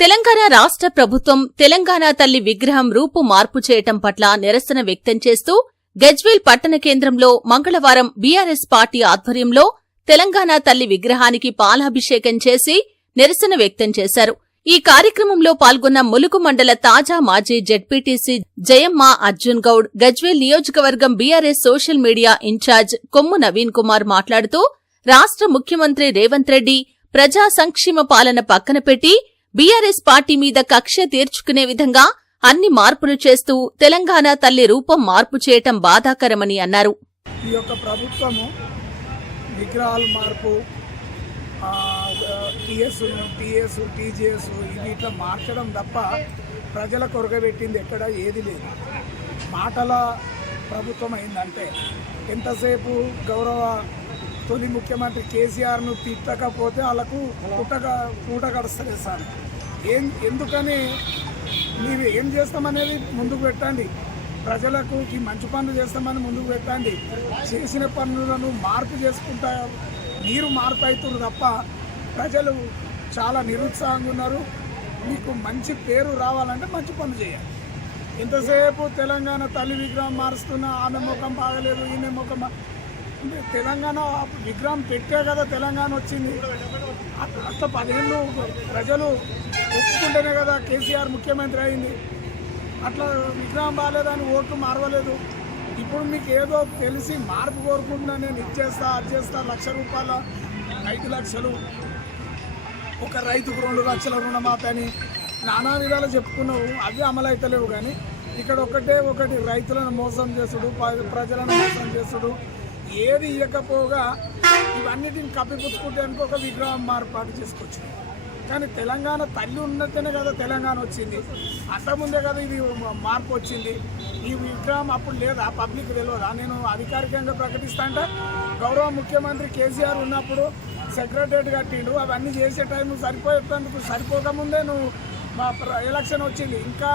తెలంగాణ రాష్ట్ర ప్రభుత్వం తెలంగాణ తల్లి విగ్రహం రూపు మార్పు చేయటం పట్ల నిరసన వ్యక్తం చేస్తూ గజ్వేల్ పట్టణ కేంద్రంలో మంగళవారం బీఆర్ఎస్ పార్టీ ఆధ్వర్యంలో తెలంగాణ తల్లి విగ్రహానికి పాలాభిషేకం చేసి నిరసన వ్యక్తం చేశారు. ఈ కార్యక్రమంలో పాల్గొన్న ములుగు మండల తాజా మాజీ జెడ్పీటీసీ జయమ్మ అర్జున్ గౌడ్, గజ్వేల్ నియోజకవర్గం బీఆర్ఎస్ సోషల్ మీడియా ఇన్ఛార్జ్ కొమ్ము నవీన్ కుమార్ మాట్లాడుతూ రాష్ట్ర ముఖ్యమంత్రి రేవంత్ రెడ్డి ప్రజా సంక్షేమ పాలన పక్కన పెట్టి బీఆర్ఎస్ పార్టీ మీద కక్ష తీర్చుకునే విధంగా అన్ని మార్పులు చేస్తూ తెలంగాణ తల్లి రూపం మార్పు చేయటం బాధాకరమని అన్నారు. ఈ యొక్క ప్రభుత్వము విగ్రహాల మార్పు, టీఎస్, టీజేఎస్ ఇవి ఇట్లా మార్చడం తప్ప ప్రజల కొరగబెట్టింది ఎక్కడ ఏది లేదు. మాటల ప్రభుత్వం అయిందంటే ఎంతసేపు గౌరవ తొలి ముఖ్యమంత్రి కేసీఆర్ను తిట్టకపోతే వాళ్ళకు పూట గడుస్తుంది సార్. ఎందుకని మీరు ఏం చేస్తామనేది ముందుకు పెట్టండి, ప్రజలకు ఈ మంచి పనులు చేస్తామని ముందుకు పెట్టండి. చేసిన పనులను మార్పు చేసుకుంటా మీరు మార్పు అవుతున్నారు తప్ప ప్రజలు చాలా నిరుత్సాహంగా ఉన్నారు. మీకు మంచి పేరు రావాలంటే మంచి పనులు చేయాలి. ఎంతసేపు తెలంగాణ తల్లి విగ్రహం మారుస్తున్నా ఆమె ముఖం బాగలేదు, ఈమె ముఖం అంటే తెలంగాణ విగ్రహం పెట్టే కదా తెలంగాణ వచ్చింది. అట్లా 10 ఏళ్ళు ప్రజలు ఒప్పుకుంటేనే కదా కేసీఆర్ ముఖ్యమంత్రి అయింది. అట్లా విగ్రహం బాగాలేదని ఓట్లు మారవలేదు. ఇప్పుడు మీకు ఏదో తెలిసి మార్పు కోరుకుంటున్నా, నేను ఇచ్చేస్తా అది చేస్తా, ₹1,00,000 5 లక్షలు, ఒక రైతుకు 2 లక్షల రుణమాఫీ అని నానా విధాలు చెప్పుకున్నావు. అవి అమలు అవుతలేవు. కానీ ఇక్కడ ఒకటి రైతులను మోసం చేసుడు, ప్రజలను మోసం చేసుడు, ఏది ఇవ్వకపోగా ఇవన్నిటిని కప్పిపుచ్చుకుంటే ఒక విగ్రహం మార్పాటు చేసుకోవచ్చు. కానీ తెలంగాణ తల్లి ఉన్నట్టేనే కదా తెలంగాణ వచ్చింది. అంతకుముందే కదా ఇది మార్పు వచ్చింది. ఈ విగ్రహం అప్పుడు లేదా, పబ్లిక్ తెలియదా? నేను అధికారికంగా ప్రకటిస్తా అంటే గౌరవ ముఖ్యమంత్రి కేసీఆర్ ఉన్నప్పుడు సెక్రటరేట్ కట్టిండు. అవన్నీ చేసే టైం సరిపోకముందే నువ్వు మా ఎలక్షన్ వచ్చింది. ఇంకా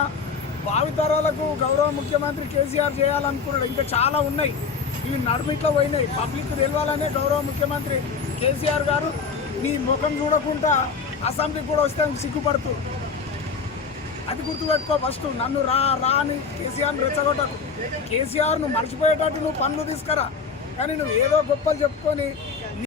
భావితరాలకు గౌరవ ముఖ్యమంత్రి కేసీఆర్ చేయాలనుకున్నాడు. ఇంకా చాలా ఉన్నాయి, ఇవి నడుమిట్లో పోయినాయి. పబ్లిక్ తెలియాలనే గౌరవ ముఖ్యమంత్రి కేసీఆర్ గారు నీ ముఖం చూడకుండా అసెంబ్లీకి కూడా వస్తే సిగ్గుపడుతూ, అది గుర్తుపెట్టుకో. ఫస్ట్ నన్ను రా అని కేసీఆర్ని రెచ్చగొట్టకు. కేసీఆర్ను మర్చిపోయేటట్టు నువ్వు పనులు తీసుకురా. కానీ నువ్వు ఏదో గొప్పలు చెప్పుకొని